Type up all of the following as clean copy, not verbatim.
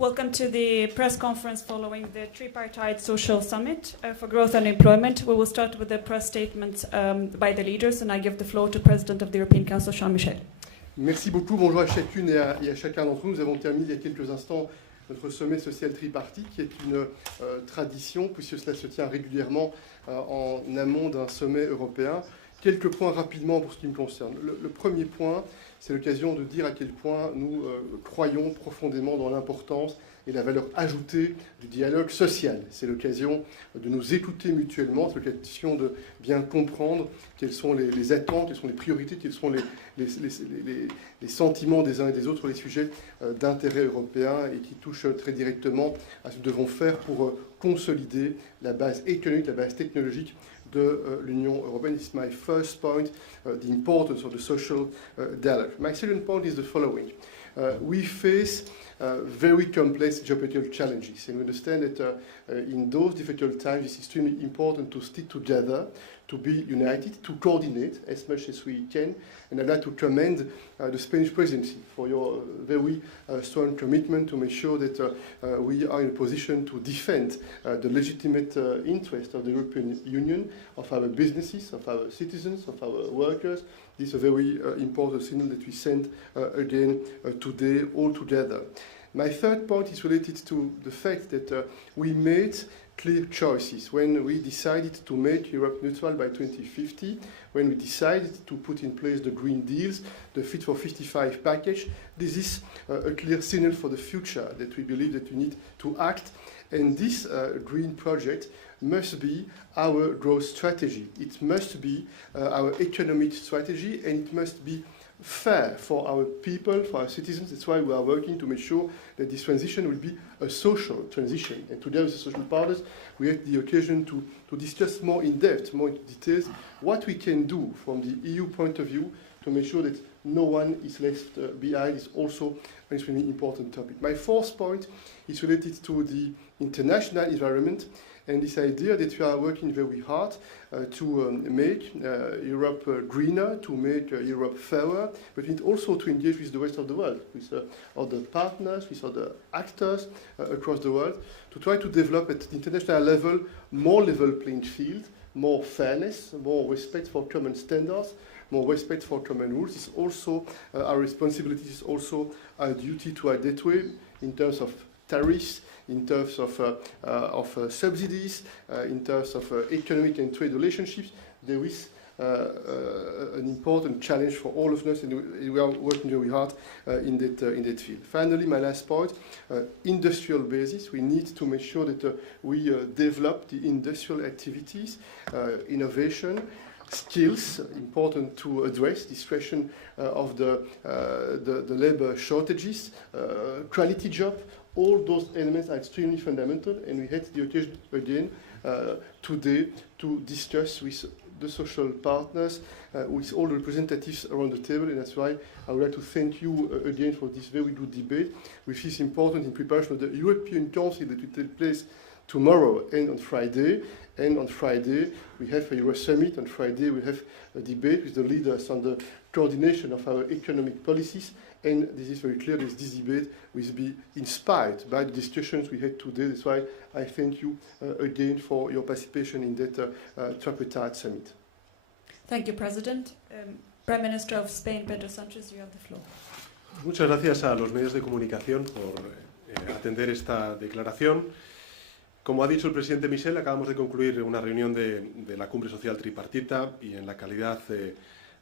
Welcome to the press conference following the tripartite social summit for growth and employment. We will start with the press statements by the leaders, and I give the floor to President of the European Council, Michel. Merci beaucoup. Bonjour à chacune et à chacun d'entre nous. Nous avons terminé il y a quelques instants notre sommet social tripartite, qui est une tradition, puisque cela se tient régulièrement en amont d'un sommet européen. Quelques points rapidement pour ce qui me concerne. Le premier point, c'est l'occasion de dire à quel point nous croyons profondément dans l'importance et la valeur ajoutée du dialogue social. C'est l'occasion de nous écouter mutuellement, c'est l'occasion de bien comprendre quelles sont les attentes, quelles sont les priorités, quels sont les sentiments des uns et des autres sur les sujets d'intérêt européen et qui touchent très directement à ce que nous devons faire pour consolider la base économique, la base technologique de l'Union européenne. This is my first point, the importance of the social dialogue. My second point is the following. We face very complex geopolitical challenges, and we understand that in those difficult times it's extremely important to stick together, to be united, to coordinate as much as we can. And I'd like to commend the Spanish presidency for your very strong commitment to make sure that we are in a position to defend the legitimate interest of the European Union, of our businesses, of our citizens, of our workers. This is a very important signal that we send again today all together. My third point is related to the fact that we made clear choices when we decided to make Europe neutral by 2050, when we decided to put in place the Green Deals, the Fit for 55 package. This is a clear signal for the future that we believe that we need to act, and this green project must be our growth strategy. It must be our economic strategy, and it must be fair for our people, for our citizens. That's why we are working to make sure that this transition will be a social transition. And today with the social partners, we had the occasion to discuss more in depth, more in details, what we can do from the EU point of view to make sure that no one is left behind. Is also an extremely important topic. My fourth point is related to the international environment and this idea that we are working very hard to make Europe greener, to make Europe fairer, but we need also to engage with the rest of the world, with other partners, with other actors across the world, to try to develop at the international level more level playing field, more fairness, more respect for common standards, more respect for common rules. It's also our responsibility, it's also our duty to act that way in terms of tariffs, in terms of subsidies, in terms of economic and trade relationships. There is an important challenge for all of us, and we are working very hard in that field. Finally, my last point, industrial basis. We need to make sure that we develop the industrial activities, innovation, skills, important to address this question of the labor shortages, quality job. All those elements are extremely fundamental, and we had the occasion again today to discuss with the social partners, with all the representatives around the table, and that's why I would like to thank you again for this very good debate, which is important in preparation of the European Council that will take place tomorrow and on Friday. And on Friday, we have a Euro Summit. On Friday, we have a debate with the leaders on the coordination of our economic policies. And this is very clear that this debate will be inspired by the discussions we had today. That's why I thank you again for your participation in that tripartite summit. Thank you, President. Prime Minister of Spain, Pedro Sánchez, you have the floor. Muchas gracias a los medios de comunicación por atender esta declaración. Como ha dicho el presidente Michel, acabamos de concluir una reunión de la cumbre social tripartita y en la calidad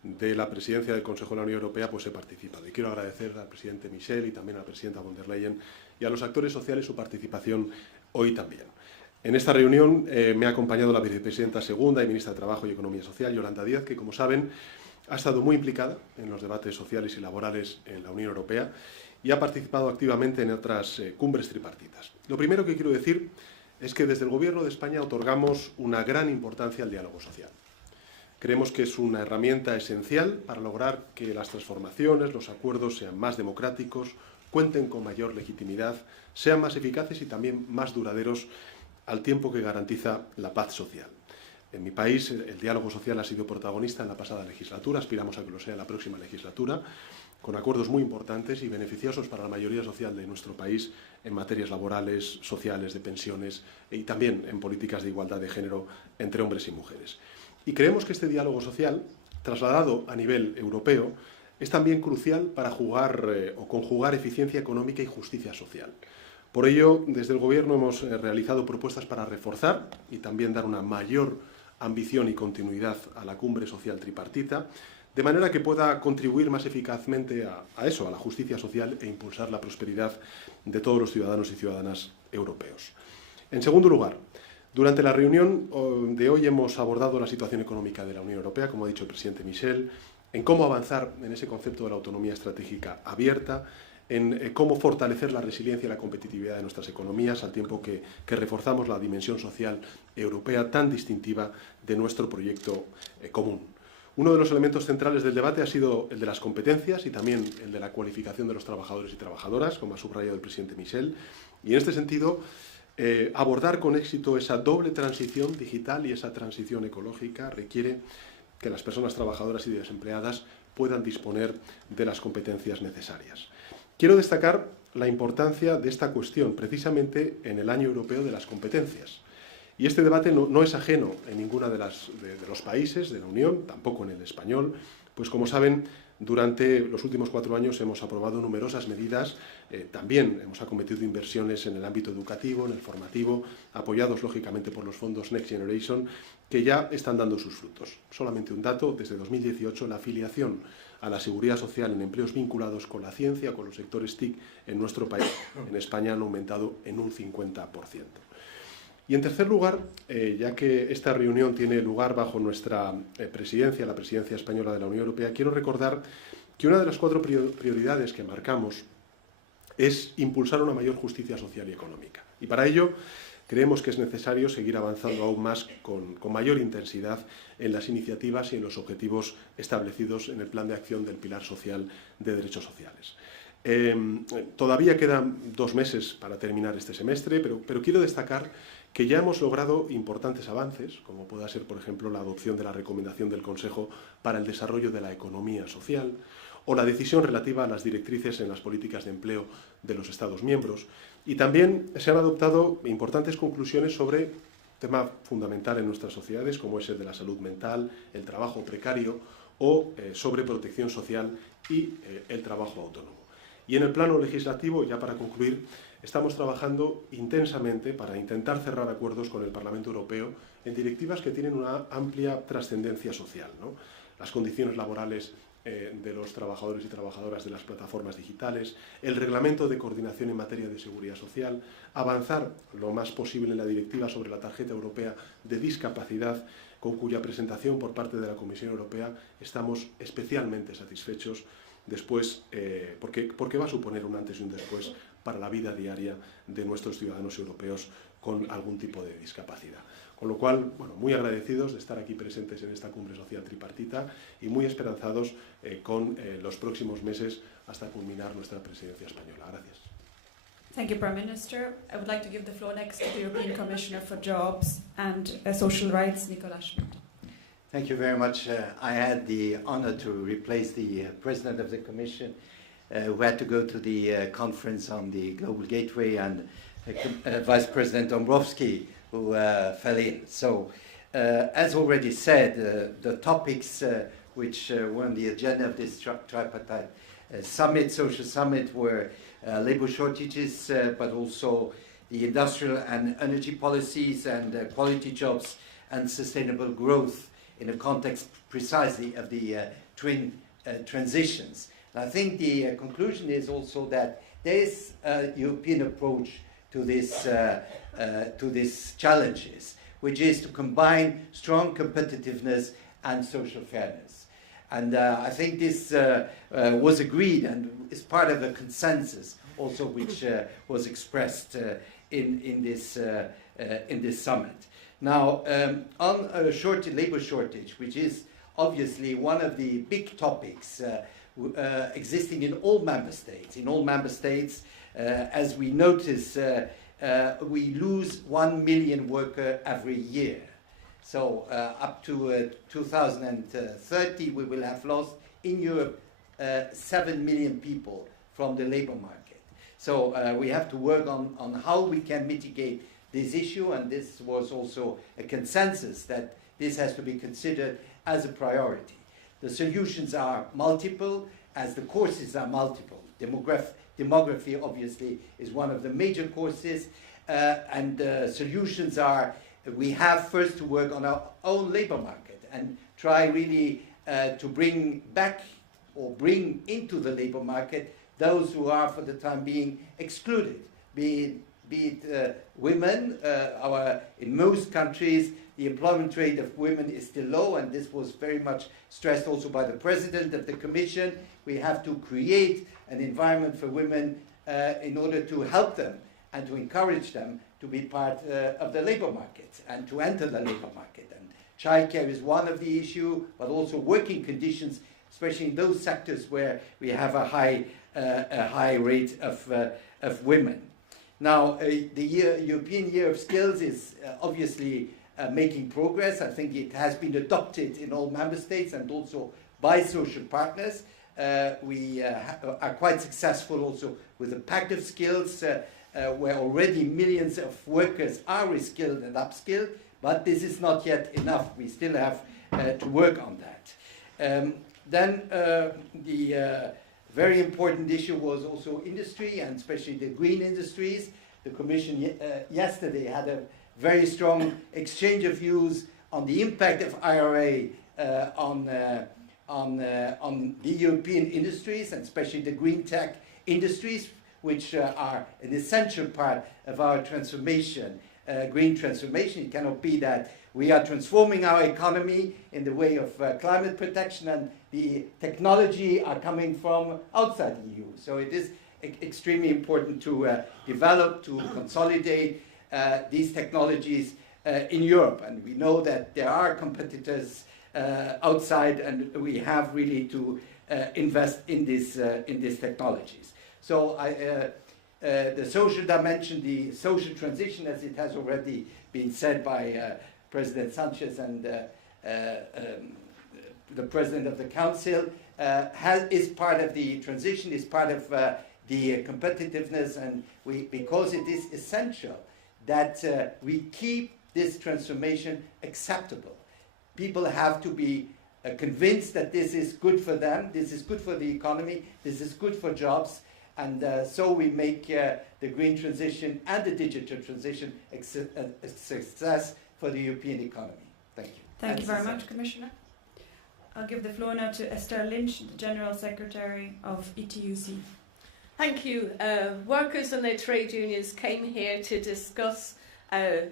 de la presidencia del Consejo de la Unión Europea pues he participado. Y quiero agradecer al presidente Michel y también a la presidenta von der Leyen y a los actores sociales su participación hoy también. En esta reunión me ha acompañado la vicepresidenta segunda y ministra de Trabajo y Economía Social, Yolanda Díaz, que como saben ha estado muy implicada en los debates sociales y laborales en la Unión Europea y ha participado activamente en otras cumbres tripartitas. Lo primero que quiero decir es que desde el Gobierno de España otorgamos una gran importancia al diálogo social. Creemos que es una herramienta esencial para lograr que las transformaciones, los acuerdos sean más democráticos, cuenten con mayor legitimidad, sean más eficaces y también más duraderos al tiempo que garantiza la paz social. En mi país el diálogo social ha sido protagonista en la pasada legislatura, aspiramos a que lo sea en la próxima legislatura, con acuerdos muy importantes y beneficiosos para la mayoría social de nuestro país en materias laborales, sociales, de pensiones y también en políticas de igualdad de género entre hombres y mujeres. Y creemos que este diálogo social, trasladado a nivel europeo, es también crucial para conjugar eficiencia económica y justicia social. Por ello, desde el Gobierno hemos realizado propuestas para reforzar y también dar una mayor ambición y continuidad a la cumbre social tripartita, de manera que pueda contribuir más eficazmente a la justicia social e impulsar la prosperidad de todos los ciudadanos y ciudadanas europeos. En segundo lugar, durante la reunión de hoy hemos abordado la situación económica de la Unión Europea, como ha dicho el presidente Michel, en cómo avanzar en ese concepto de la autonomía estratégica abierta, en cómo fortalecer la resiliencia y la competitividad de nuestras economías, al tiempo que reforzamos la dimensión social europea tan distintiva de nuestro proyecto común. Uno de los elementos centrales del debate ha sido el de las competencias y también el de la cualificación de los trabajadores y trabajadoras, como ha subrayado el presidente Michel, y en este sentido abordar con éxito esa doble transición digital y esa transición ecológica requiere que las personas trabajadoras y desempleadas puedan disponer de las competencias necesarias. Quiero destacar la importancia de esta cuestión precisamente en el Año Europeo de las Competencias. Y este debate no es ajeno en ninguno de los países de la Unión, tampoco en el español, pues como saben, durante los últimos 4 años hemos aprobado numerosas medidas, también hemos acometido inversiones en el ámbito educativo, en el formativo, apoyados lógicamente por los fondos Next Generation, que ya están dando sus frutos. Solamente un dato, desde 2018 la afiliación a la seguridad social en empleos vinculados con la ciencia, con los sectores TIC en nuestro país, en España, han aumentado en un 50%. Y en tercer lugar, ya que esta reunión tiene lugar bajo nuestra presidencia, la presidencia española de la Unión Europea, quiero recordar que una de las 4 prioridades que marcamos es impulsar una mayor justicia social y económica. Y para ello creemos que es necesario seguir avanzando aún más con mayor intensidad en las iniciativas y en los objetivos establecidos en el Plan de Acción del Pilar Social de Derechos Sociales. Todavía quedan 2 meses para terminar este semestre, pero quiero destacar que ya hemos logrado importantes avances, como pueda ser, por ejemplo, la adopción de la recomendación del Consejo para el desarrollo de la economía social, o la decisión relativa a las directrices en las políticas de empleo de los Estados miembros. Y también se han adoptado importantes conclusiones sobre un tema fundamental en nuestras sociedades, como es el de la salud mental, el trabajo precario o sobre protección social y el trabajo autónomo. Y en el plano legislativo, ya para concluir, estamos trabajando intensamente para intentar cerrar acuerdos con el Parlamento Europeo en directivas que tienen una amplia trascendencia social, ¿no? Las condiciones laborales de los trabajadores y trabajadoras de las plataformas digitales, el reglamento de coordinación en materia de seguridad social, avanzar lo más posible en la directiva sobre la tarjeta europea de discapacidad, con cuya presentación por parte de la Comisión Europea estamos especialmente satisfechos después, porque va a suponer un antes y un después para la vida diaria de nuestros ciudadanos europeos con algún tipo de discapacidad. Con lo cual, bueno, muy agradecidos de estar aquí presentes en esta cumbre social tripartita y muy esperanzados con los próximos meses hasta culminar nuestra presidencia española. Gracias. Thank you, Prime Minister. I would like to give the floor next to the European Commissioner for Jobs and Social Rights, Nicolas Schmidt. Thank you very much. I had the honor to replace the President of the Commission, who had to go to the conference on the Global Gateway, and Vice President Dombrovskis, who fell in. So, as already said, the topics which were on the agenda of this tripartite summit, social summit, were labor shortages, but also the industrial and energy policies and quality jobs and sustainable growth in the context precisely of the twin transitions. And I think the conclusion is also that there is a European approach to these challenges, which is to combine strong competitiveness and social fairness. And I think this was agreed and is part of a consensus also which was expressed in this summit. Now, on a labour shortage, which is obviously one of the big topics existing in all member states. In all member states, as we notice, we lose 1 million workers every year. So up to 2030, we will have lost in Europe 7 million people from the labour market. So we have to work on how we can mitigate this issue, and this was also a consensus that this has to be considered as a priority. The solutions are multiple, as the causes are multiple. Demography obviously is one of the major causes, and solutions are, we have first to work on our own labour market and try really to bring back or bring into the labour market those who are for the time being excluded, be it women. In most countries the employment rate of women is still low, and this was very much stressed also by the President of the Commission. We have to create an environment for women in order to help them and to encourage them to be part of the labour market and to enter the labour market. And childcare is one of the issues, but also working conditions, especially in those sectors where we have a high rate of women. Now, the European Year of Skills is obviously making progress. I think it has been adopted in all member states and also by social partners. We are quite successful also with the Pact of Skills, where already millions of workers are reskilled and upskilled, but this is not yet enough. We still have to work on that. Then the very important issue was also industry, and especially the green industries. The Commission yesterday had a very strong exchange of views on the impact of IRA on the European industries, and especially the green tech industries, which are an essential part of our transformation, green transformation. It cannot be that we are transforming our economy in the way of climate protection and the technology are coming from outside the EU. So it is extremely important to develop, to consolidate these technologies in Europe. And we know that there are competitors outside, and we have really to invest in these technologies. So the social dimension, the social transition, as it has already been said by President Sanchez and the President of the Council, is part of the transition, is part of the competitiveness, and because it is essential that we keep this transformation acceptable. People have to be convinced that this is good for them, this is good for the economy, this is good for jobs, and so we make the green transition and the digital transition a success for the European economy. Thank you. Thank you very much, Commissioner. I'll give the floor now to Esther Lynch, the General Secretary of ETUC. Thank you. Workers and their trade unions came here to discuss a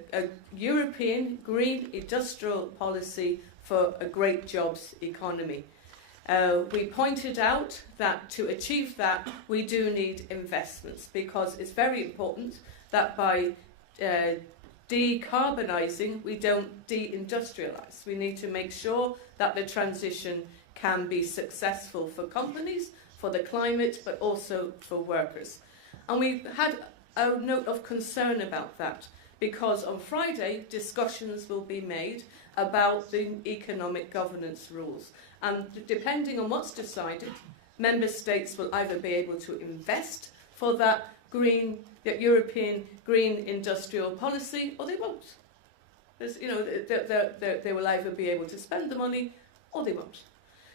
European green industrial policy for a great jobs economy. We pointed out that to achieve that, we do need investments, because it's very important that by decarbonising, we don't deindustrialise. We need to make sure that the transition can be successful for companies, for the climate, but also for workers. And we had a note of concern about that, because on Friday discussions will be made about the economic governance rules. And depending on what's decided, member states will either be able to invest for that European green industrial policy, or they won't. They will either be able to spend the money, or they won't.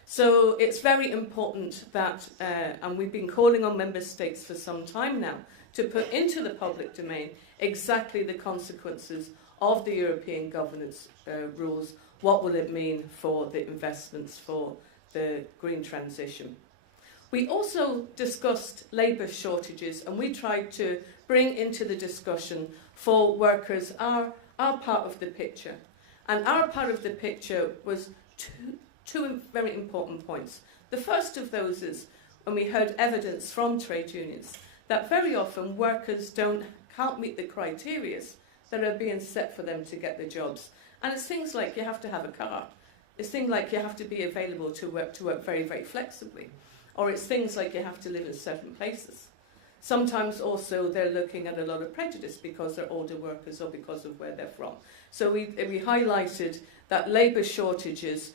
So it's very important that, and we've been calling on member states for some time now, to put into the public domain exactly the consequences of the European governance rules. What will it mean for the investments for the green transition? We also discussed labour shortages, and we tried to bring into the discussion for workers our part of the picture. And our part of the picture was two very important points. The first of those is when we heard evidence from trade unions that very often workers can't meet the criteria that are being set for them to get the jobs. And it's things like you have to have a car. It's things like you have to be available to work very, very flexibly. Or it's things like you have to live in certain places. Sometimes also they're looking at a lot of prejudice because they're older workers or because of where they're from. So we highlighted that labour shortages,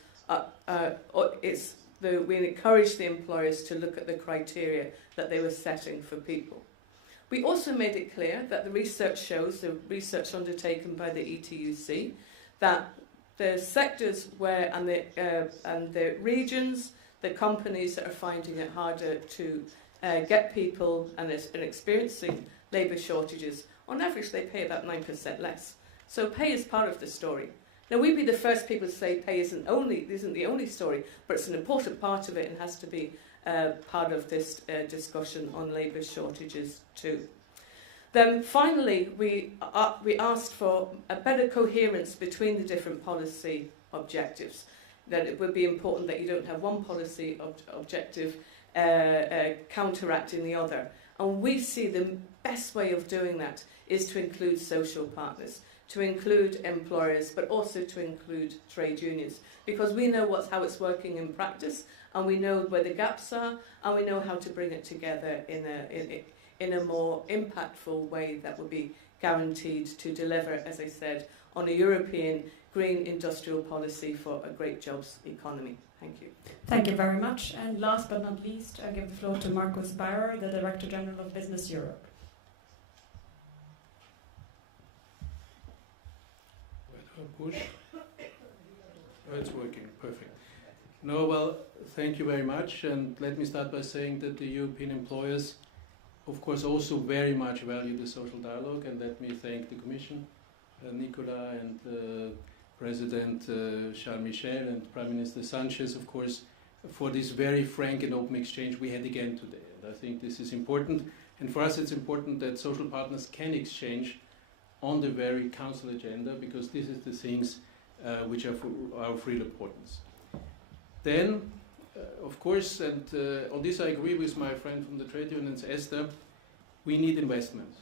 we encouraged the employers to look at the criteria that they were setting for people. We also made it clear that the research shows, the research undertaken by the ETUC, that the sectors where and the regions, the companies that are finding it harder to get people and experiencing labour shortages, on average they pay about 9% less. So pay is part of the story. Now we'd be the first people to say pay isn't the only story, but it's an important part of it and has to be part of this discussion on labour shortages too. Then finally, we asked for a better coherence between the different policy objectives. That it would be important that you don't have one policy objective counteracting the other. And we see the best way of doing that is to include social partners, to include employers, but also to include trade unions, because we know how it's working in practice, and we know where the gaps are, and we know how to bring it together in a more impactful way that will be guaranteed to deliver, as I said, on a European green industrial policy for a great jobs economy. Thank you. Thank you very much. And last but not least, I give the floor to Markus Bauer, the Director General of Business Europe. Push. Oh, it's working. Perfect. No, well, thank you very much. And let me start by saying that the European employers, of course, also very much value the social dialogue. And let me thank the Commission, Nicola, and President Charles Michel, and Prime Minister Sánchez, of course, for this very frank and open exchange we had again today. And I think this is important. And for us, it's important that social partners can exchange on the very council agenda, because this is the things which are for our real importance. Then, of course, and on this I agree with my friend from the trade unions, Esther, we need investment.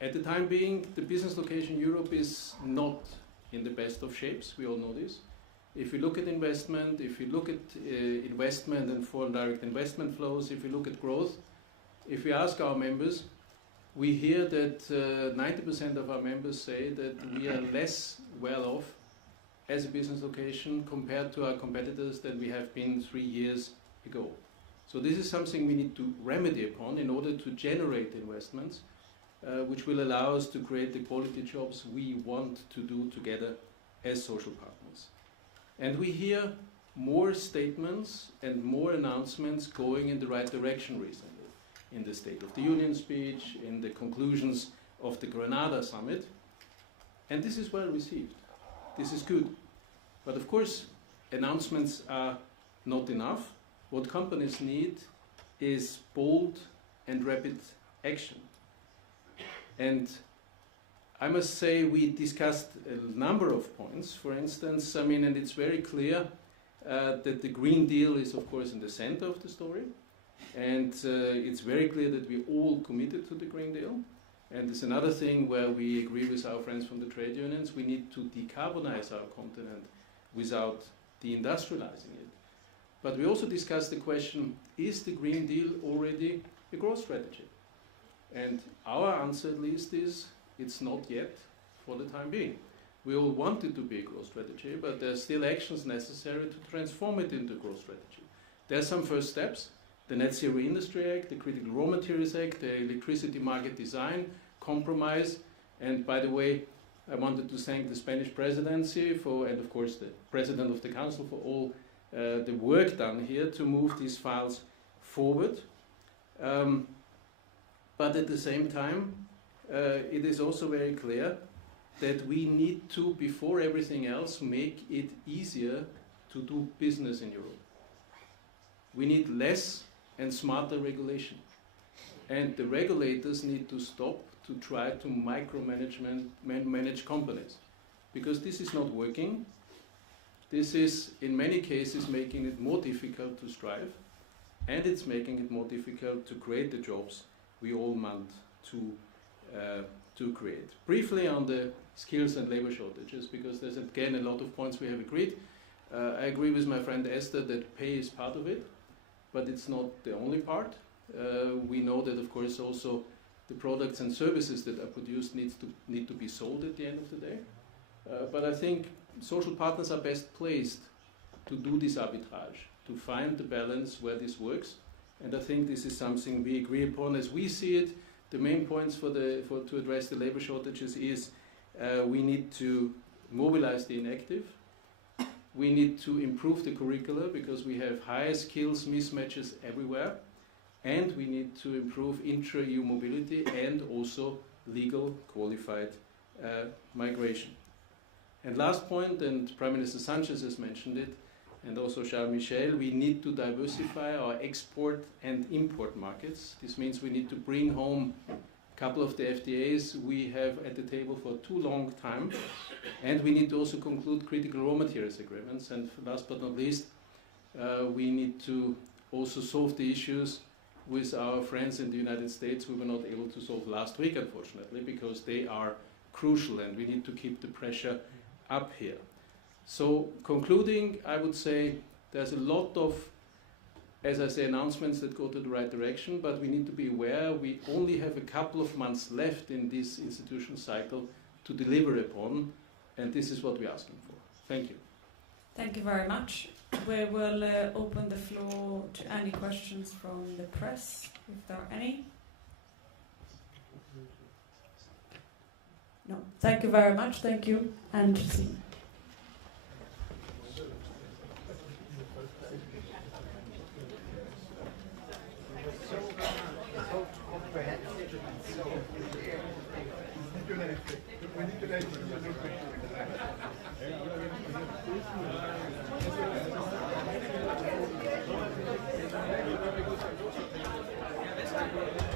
At the time being, the business location Europe is not in the best of shapes, we all know this. If we look at investment, if we look at investment and foreign direct investment flows, if we look at growth, if we ask our members, we hear that 90% of our members say that we are less well off as a business location compared to our competitors than we have been 3 years ago. So this is something we need to remedy upon in order to generate investments, which will allow us to create the quality jobs we want to do together as social partners. And we hear more statements and more announcements going in the right direction recently. In the State of the Union speech, in the conclusions of the Granada summit. And this is well received. This is good. But of course, announcements are not enough. What companies need is bold and rapid action. And I must say we discussed a number of points. For instance, and it's very clear that the Green Deal is of course in the center of the story. And it's very clear that we're all committed to the Green Deal. And it's another thing where we agree with our friends from the trade unions. We need to decarbonize our continent without deindustrializing it. But we also discussed the question, is the Green Deal already a growth strategy? And our answer at least is, it's not yet for the time being. We all want it to be a growth strategy, but there are still actions necessary to transform it into a growth strategy. There are some first steps. The Net Zero Industry Act, the Critical Raw Materials Act, the Electricity Market Design Compromise. And by the way, I wanted to thank the Spanish presidency and of course the President of the Council for all the work done here to move these files forward. But at the same time, it is also very clear that we need to, before everything else, make it easier to do business in Europe. We need less and smarter regulation. And the regulators need to stop to try to manage companies. Because this is not working. This is, in many cases, making it more difficult to strive. And it's making it more difficult to create the jobs we all want to create. Briefly on the skills and labor shortages, because there's again a lot of points we have agreed. I agree with my friend Esther that pay is part of it, but it's not the only part. We know that, of course, also the products and services that are produced need to be sold at the end of the day. But I think social partners are best placed to do this arbitrage, to find the balance where this works. And I think this is something we agree upon as we see it. The main points to address the labor shortages is we need to mobilize the inactive. We need to improve the curricula because we have higher skills mismatches everywhere. And we need to improve intra-EU mobility and also legal qualified migration. And last point, and Prime Minister Sánchez has mentioned it, and also Charles Michel, we need to diversify our export and import markets. This means we need to bring home a couple of the FTAs we have at the table for too long time, and we need to also conclude critical raw materials agreements. And last but not least, we need to also solve the issues with our friends in the United States we were not able to solve last week, unfortunately, because they are crucial and we need to keep the pressure up here. So concluding, I would say there's a lot of, as I say, announcements that go to the right direction, but we need to be aware we only have a couple of months left in this institutional cycle to deliver upon, and this is what we're asking for. Thank you. Thank you very much. We will open the floor to any questions from the press, if there are any. No. Thank you very much. Thank you. And see you. Thank you.